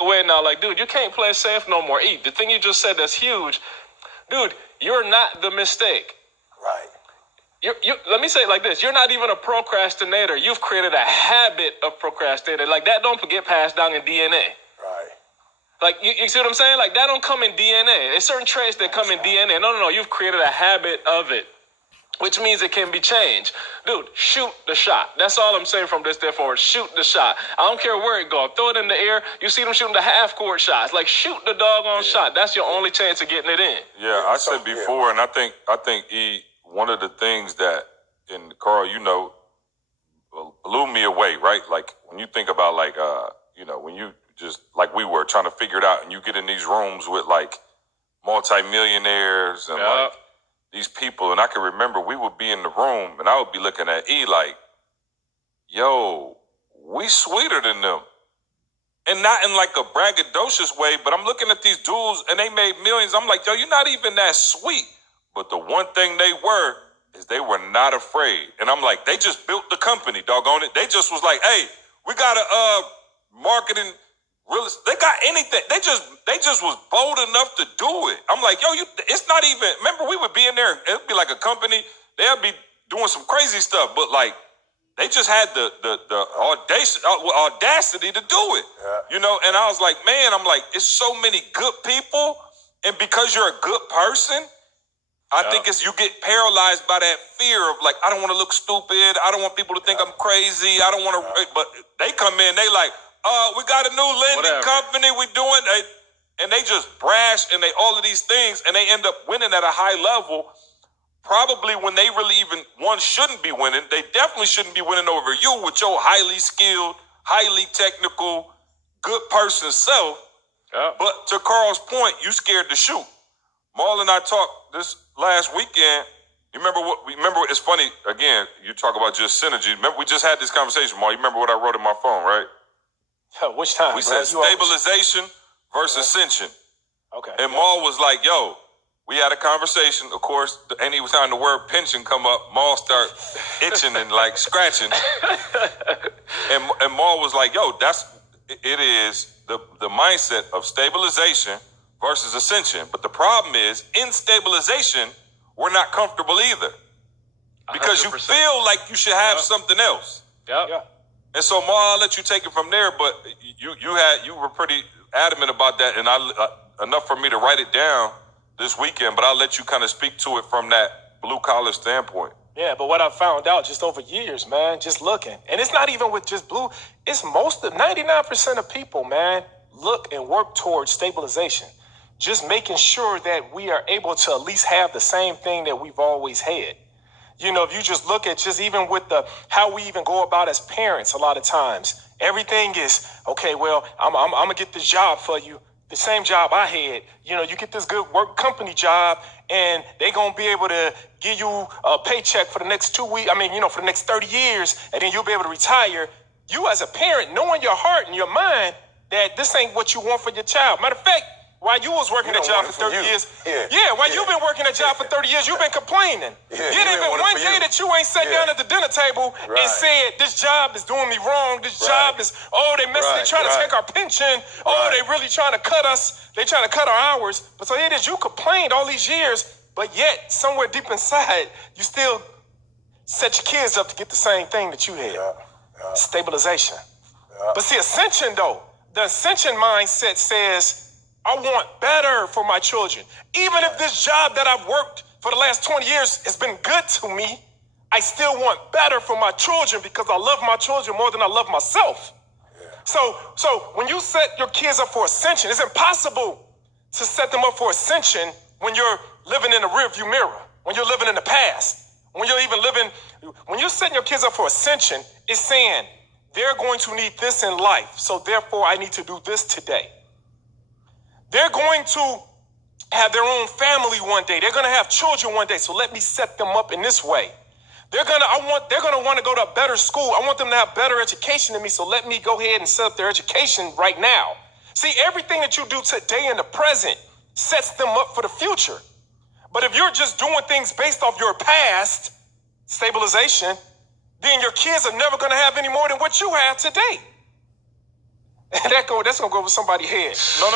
Away now, like, dude, you can't play safe no more. The thing you just said that's huge. Dude, you're not the mistake. Right. Let me say it like this. You're not even a procrastinator. You've created a habit of procrastinating. Like, that don't get passed down in DNA. Right. Like, you see what I'm saying? Like, that don't come in DNA. There's certain traits that come in DNA. No. You've created a habit of it, which means it can be changed. Dude, shoot the shot. That's all I'm saying from this day forward. Shoot the shot. I don't care where it goes. Throw it in the air. You see them shooting the half-court shots. Like, shoot the doggone shot. That's your only chance of getting it in. Yeah, I said before, and I think one of the things that, and Carl, blew me away, right? Like, when you think about, like, when you just, like we were trying to figure it out, and you get in these rooms with, like, multimillionaires and, like, these people, and I can remember we would be in the room, and I would be looking at E like, yo, we sweeter than them. And not in, like, a braggadocious way, but I'm looking at these dudes, and they made millions. I'm like, yo, you're not even that sweet. But the one thing they were is they were not afraid. And I'm like, they just built the company, doggone it. They just was like, hey, we got a marketing real estate. They got anything. They just was bold enough to do it. I'm like, yo, it's not even, remember we would be in there, it'd be like a company, they'd be doing some crazy stuff, but like, they just had the audacity to do it, And I was like, man, I'm like, it's so many good people, and because you're a good person, I think you get paralyzed by that fear of like, I don't want to look stupid, I don't want people to think I'm crazy, I don't want to, but they come in, they like, we got a new lending company, we doing, and they just brash and they all of these things, and they end up winning at a high level. Probably when they really shouldn't be winning. They definitely shouldn't be winning over you with your highly skilled, highly technical, good person self. Yeah. But to Carl's point, you scared to shoot. Maul and I talked this last weekend. Remember, it's funny, again, you talk about just synergy. Remember, we just had this conversation, Maul. You remember what I wrote in my phone, right? Which time? We said stabilization versus ascension. Okay. And Maul was like, yo, we had a conversation, of course, any time the word pension come up, Maul start itching and like scratching. and Maul was like, yo, it is the mindset of stabilization versus ascension. But the problem is, in stabilization, we're not comfortable either. Because 100%. You feel like you should have something else. Yeah. And so, Maul, I'll let you take it from there, but you were pretty adamant about that, and enough for me to write it down this weekend, but I'll let you kind of speak to it from that blue-collar standpoint. Yeah, but what I found out just over years, man, just looking, and it's not even with just blue, it's 99% of people, man, look and work towards stabilization. Just making sure that we are able to at least have the same thing that we've always had. If you just look at just even with how we even go about as parents a lot of times, everything is, okay, well, I'm going to get this job for you. The same job I had, you get this good work company job, and they gonna be able to give you a paycheck for the next 2 weeks. For the next 30 years, and then you'll be able to retire. You as a parent, knowing your heart and your mind that this ain't what you want for your child. Matter of fact, while you was working that job for 30 years, while you've been working that job for 30 years, you've been complaining. It ain't been one day that you ain't sat down at the dinner table and said, this job is doing me wrong. This job is, they messing, they trying to take our pension. They really trying to cut us. They trying to cut our hours. But so it is, you complained all these years, but yet somewhere deep inside, you still set your kids up to get the same thing that you had. Stabilization. But see, ascension though, the ascension mindset says, I want better for my children. Even if this job that I've worked for the last 20 years has been good to me, I still want better for my children because I love my children more than I love myself. Yeah. So when you set your kids up for ascension, it's impossible to set them up for ascension when you're living in the rearview mirror, when you're living in the past, when you're setting your kids up for ascension, it's saying they're going to need this in life. So therefore I need to do this today. They're going to have their own family one day. They're going to have children one day. So let me set them up in this way. They're going to want to go to a better school. I want them to have better education than me. So let me go ahead and set up their education right now. See, everything that you do today in the present sets them up for the future. But if you're just doing things based off your past, stabilization, then your kids are never going to have any more than what you have today. And that's gonna go over somebody's head. No, no,